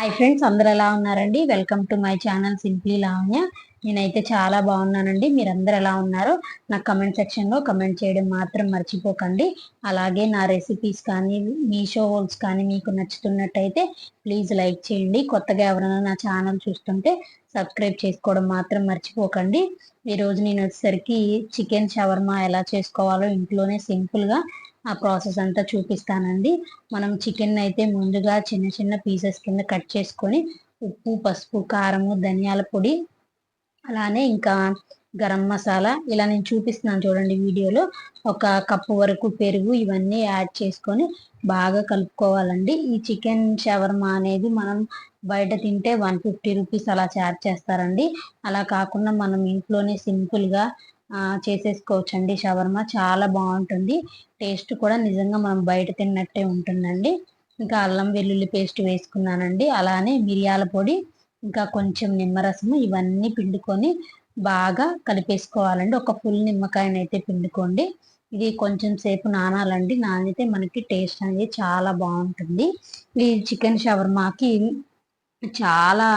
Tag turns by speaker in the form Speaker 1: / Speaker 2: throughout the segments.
Speaker 1: Hi friends అందరు ఎలా ఉన్నారండి? Welcome to my channel simply Lavanya నేనైతే చాలా బాగున్నానండి. మీరందరు ఎలా ఉన్నారో? నాకు కమెంట్ సెక్షన్లో కమెంట్ చేయడం మాత్రం మర్చిపోకండి. అలాగే నా రెసిపీస్ కానీ మీషో హోల్స్ కానీ మీకు నచ్చుతున్నట్టయితే ప్లీజ్ లైక్ చేయండి. కొత్తగా ఎవరైనా నా ఛానల్ చూస్తుంటే సబ్స్క్రైబ్ చేసుకోవడం మాత్రం మర్చిపోకండి. ఈరోజు నేను వచ్చేసరికి చికెన్ షవర్మా ఎలా చేసుకోవాలో ఇంట్లోనే సింపుల్గా ఆ ప్రాసెస్ అంతా చూపిస్తానండి. మనం చికెన్ అయితే ముందుగా చిన్న చిన్న పీసెస్ కింద కట్ చేసుకొని ఉప్పు పసుపు కారము ధనియాల పొడి అలానే ఇంకా గరం మసాలా ఇలా నేను చూపిస్తున్నాను చూడండి వీడియోలో. ఒక కప్పు వరకు పెరుగు ఇవన్నీ యాడ్ చేసుకొని బాగా కలుపుకోవాలండి. ఈ చికెన్ షవర్మా అనేది మనం బయట తింటే వన్ ఫిఫ్టీ రూపీస్ అలా చార్జ్ చేస్తారండి. అలా కాకుండా మనం ఇంట్లోనే సింపుల్గా చేసేసుకోవచ్చు అండి షవర్మా. చాలా బాగుంటుంది. టేస్ట్ కూడా నిజంగా మనం బయట తిన్నట్టే ఉంటుందండి. ఇంకా అల్లం వెల్లుల్లి పేస్ట్ వేసుకున్నానండి. అలానే మిరియాల పొడి ఇంకా కొంచెం నిమ్మరసము ఇవన్నీ పిండుకొని బాగా కలిపేసుకోవాలండి. ఒక ఫుల్ నిమ్మకాయనైతే పిండుకోండి. ఇది కొంచెం సేపు నానాలండి. నానితే మనకి టేస్ట్ అనేది చాలా బాగుంటుంది. ఈ చికెన్ షవర్మాకి చాలా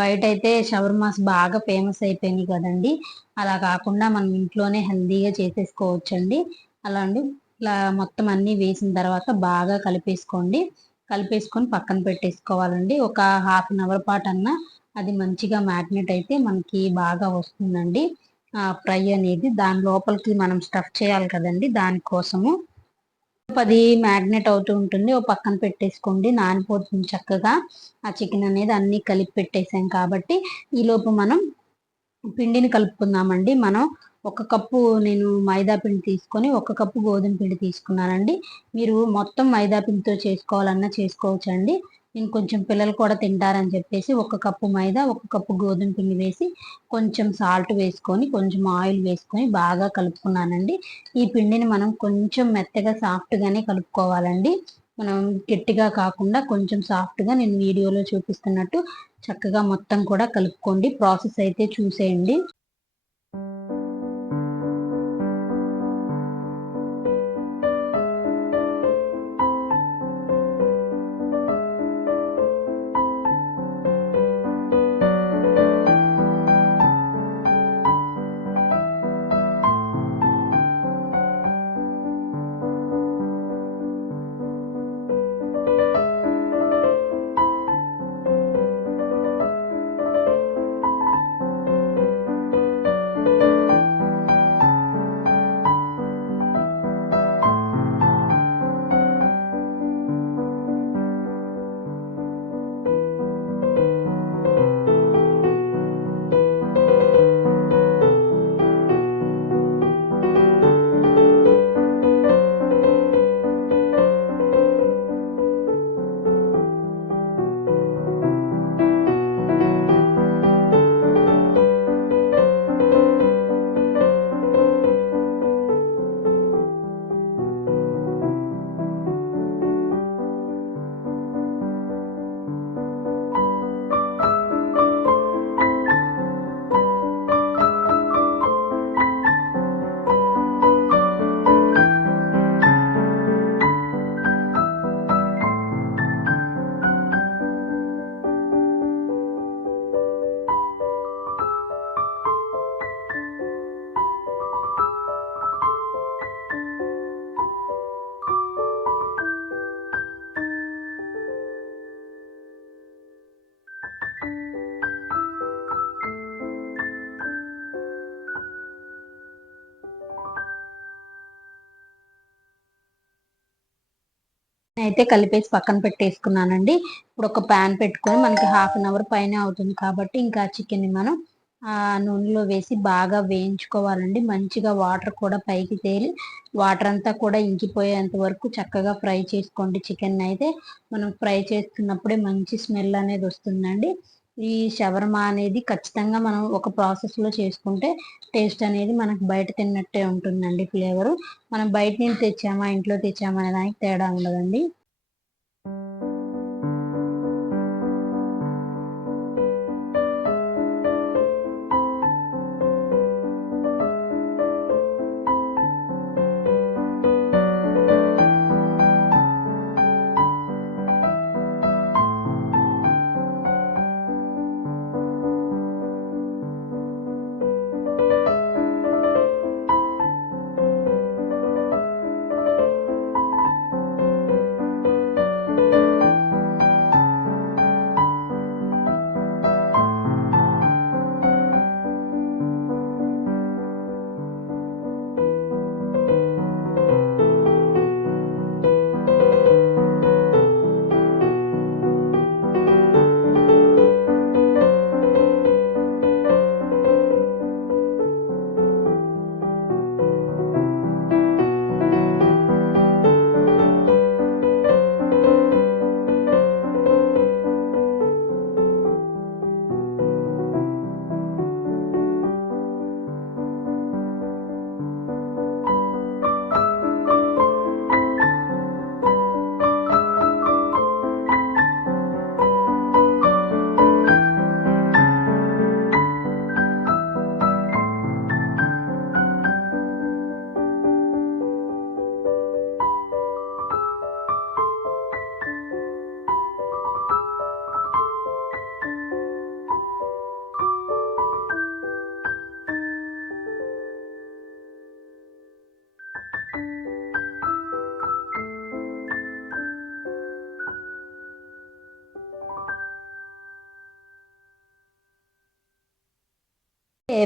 Speaker 1: బయట అయితే షవర్మాస్ బాగా ఫేమస్ అయిపోయినాయి కదండి. అలా కాకుండా మనం ఇంట్లోనే హెల్దీగా చేసేసుకోవచ్చండి. అలా అండి. ఇలా మొత్తం అన్నీ వేసిన తర్వాత బాగా కలిపేసుకోండి. కలిపేసుకొని పక్కన పెట్టేసుకోవాలండి. ఒక హాఫ్ అన్ అవర్ పాటు అన్న అది మంచిగా మ్యాగ్నెట్ అయితే మనకి బాగా వస్తుందండి. ఫ్రై అనేది దాని లోపలికి మనం స్టఫ్ చేయాలి కదండి దానికోసము. పది మ్యాగ్నెట్ అవుతూ ఉంటుంది. ఓ పక్కన పెట్టేసుకోండి. నానిపోతుంది చక్కగా. ఆ చికెన్ అనేది అన్ని కలిపి పెట్టేసాం కాబట్టి ఈలోపు మనం పిండిని కలుపుకుందామండి. మనం ఒక కప్పు నేను మైదా పిండి తీసుకొని ఒక కప్పు గోధుమ పిండి తీసుకున్నానండి. మీరు మొత్తం మైదా పిండితో చేసుకోవాలన్నా చేసుకోవచ్చండి. నేను కొంచెం పిల్లలు కూడా తింటారని చెప్పేసి ఒక కప్పు మైదా ఒక కప్పు గోధుమ పిండి వేసి కొంచెం సాల్ట్ వేసుకొని కొంచెం ఆయిల్ వేసుకొని బాగా కలుపుకున్నానండి. ఈ పిండిని మనం కొంచెం మెత్తగా సాఫ్ట్గానే కలుపుకోవాలండి. మనం గట్టిగా కాకుండా కొంచెం సాఫ్ట్గా నేను వీడియోలో చూపిస్తున్నట్టు చక్కగా మొత్తం కూడా కలుపుకోండి. ప్రాసెస్ అయితే చూసేయండి. అయితే కలిపేసి పక్కన పెట్టేసుకున్నానండి. ఇప్పుడు ఒక ప్యాన్ పెట్టుకొని మనకి హాఫ్ అన్ అవర్ పైన అవుతుంది కాబట్టి ఇంకా చికెన్ని మనం ఆ నూనెలో వేసి బాగా వేయించుకోవాలండి. మంచిగా వాటర్ కూడా పైకి తేలి వాటర్ అంతా కూడా ఇంకిపోయేంత వరకు చక్కగా ఫ్రై చేసుకోండి చికెన్ అయితే. మనం ఫ్రై చేస్తున్నప్పుడే మంచి స్మెల్ అనేది వస్తుందండి. ఈ షవర్మా అనేది ఖచ్చితంగా మనం ఒక ప్రాసెస్లో చేసుకుంటే టేస్ట్ అనేది మనకు బయట తిన్నట్టే ఉంటుందండి ఫ్లేవరు మనం బయట నుంచి తెచ్చామా ఇంట్లో తెచ్చామా అనే దానికి తేడా ఉండదండి.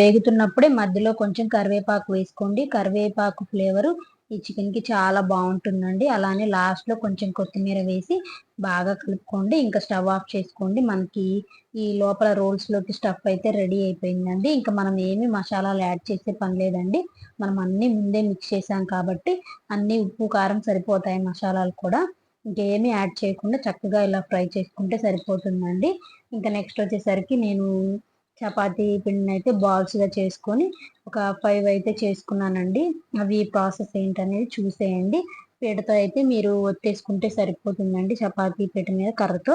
Speaker 1: వేగుతున్నప్పుడే మధ్యలో కొంచెం కరివేపాకు వేసుకోండి. కరివేపాకు ఫ్లేవరు ఈ చికెన్కి చాలా బాగుంటుందండి. అలానే లాస్ట్లో కొంచెం కొత్తిమీర వేసి బాగా కలుపుకోండి. ఇంకా స్టవ్ ఆఫ్ చేసుకోండి. మనకి ఈ లోపల రోల్స్లోకి స్టఫ్ అయితే రెడీ అయిపోయిందండి. ఇంకా మనం ఏమి మసాలాలు యాడ్ చేసే పని లేదండి. మనం అన్నీ ముందే మిక్స్ చేసాం కాబట్టి అన్నీ ఉప్పు కారం సరిపోతాయి మసాలాలు కూడా. ఇంకేమి యాడ్ చేయకుండా చక్కగా ఇలా ఫ్రై చేసుకుంటే సరిపోతుందండి. ఇంకా నెక్స్ట్ వచ్చేసరికి నేను చపాతీ పిండిని అయితే బాల్స్గా చేసుకొని ఒక ఫైవ్ అయితే చేసుకున్నానండి. అవి ప్రాసెస్ ఏంటనేది చూసేయండి. పీటతో అయితే మీరు ఒత్తేసుకుంటే సరిపోతుందండి చపాతీ పీట మీద కర్రతో.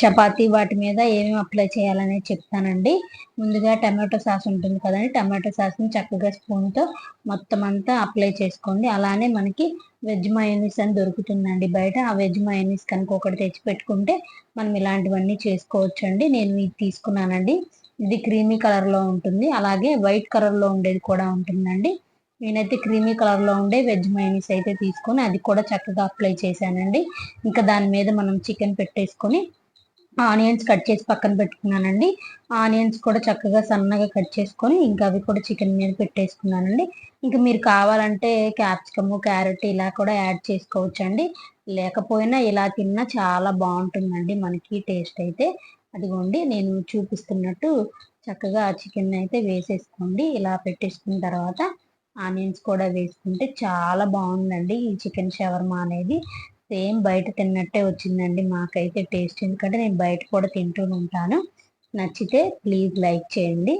Speaker 1: చపాతీ వాటి మీద ఏమేమి అప్లై చేయాలనేది చెప్తానండి. ముందుగా టమాటో సాస్ ఉంటుంది కదండి టమాటో సాస్ని చక్కగా స్పూన్తో మొత్తం అంతా అప్లై చేసుకోండి. అలానే మనకి వెజ్ మయోనీస్ అని దొరుకుతుందండి బయట. ఆ వెజ్ మయోనీస్ కనుక ఒకటి తెచ్చి పెట్టుకుంటే మనం ఇలాంటివన్నీ చేసుకోవచ్చు అండి నేను ఇది తీసుకున్నానండి. ఇది క్రీమీ కలర్లో ఉంటుంది. అలాగే వైట్ కలర్లో ఉండేది కూడా ఉంటుందండి. నేనైతే క్రీమీ కలర్లో ఉండే వెజ్ మైనీస్ అయితే తీసుకొని అది కూడా చక్కగా అప్లై చేశానండి. ఇంకా దాని మీద మనం చికెన్ పెట్టేసుకొని ఆనియన్స్ కట్ చేసి పక్కన పెట్టుకున్నానండి. ఆనియన్స్ కూడా చక్కగా సన్నగా కట్ చేసుకొని ఇంకా అవి కూడా చికెన్ మీద పెట్టేసుకున్నానండి. ఇంకా మీరు కావాలంటే క్యాప్సికమ్ క్యారెట్ ఇలా కూడా యాడ్ చేసుకోవచ్చు అండి లేకపోయినా ఇలా తిన్నా చాలా బాగుంటుందండి మనకి టేస్ట్ అయితే. అదిగోండి నేను చూపిస్తున్నట్టు చక్కగా చికెన్ అయితే వేసేసుకోండి. ఇలా పెట్టేసుకున్న తర్వాత ఆనియన్స్ కూడా వేసుకుంటే చాలా బాగుందండి ఈ చికెన్ షవర్మా అనేది. సేమ్ బయట తిన్నట్టే వచ్చిందండి. మాకైతే టేస్ట్. ఎందుకంటే నేను బయట కూడా తింటూ ఉంటాను. నచ్చితే ప్లీజ్ లైక్ చేయండి.